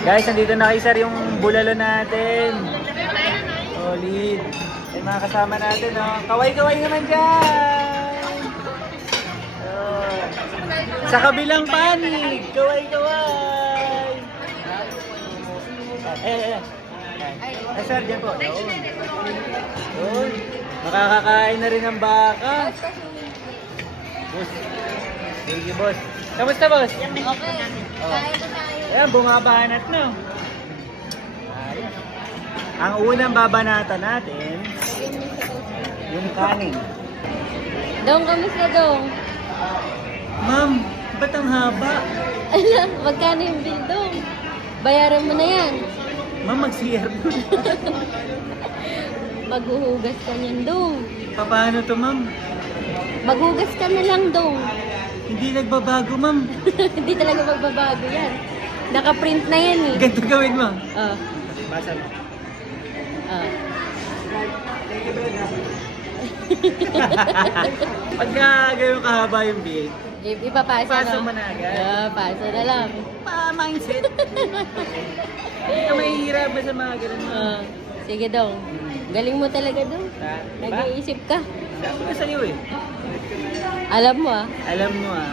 Guys, nandito na kay sir yung bulalo natin. Solid. Ay mga kasama natin, no? Kaway-kaway naman dyan. Sa kabilang panig, kaway-kaway. Ay, sir, dyan po. Doon. Makakakain na rin ng baka. Boss. Sige, boss. Kamusta, boss? Okay. Ayan, bumabanat na. Ayan. Ang unang babanatan natin, yung kanin. Dong, kamusta dong? Ma'am, ba't ang haba? Alam, magkano yung bill dong? Bayaran mo na yan. Ma'am, mag-CR mo. Maghuhugas ka niyan dong. Paano to, ma'am? Maghugas ka na lang dong. Hindi nagbabago, ma'am. Hindi talaga magbabago yan. Naka-print na yan eh. Ganito gawin mo. Basa mo. Pagka gano'n kahaba yung bill, Ipapasa mo na agad. pasa na lang. Pa-mindset. Hindi ka mahihirapan sa mga gano'n. Sige dong. Galing mo talaga dong. Diba? Nag-iisip ka. Sabi ko sa'yo eh. Alam mo Alam mo ah.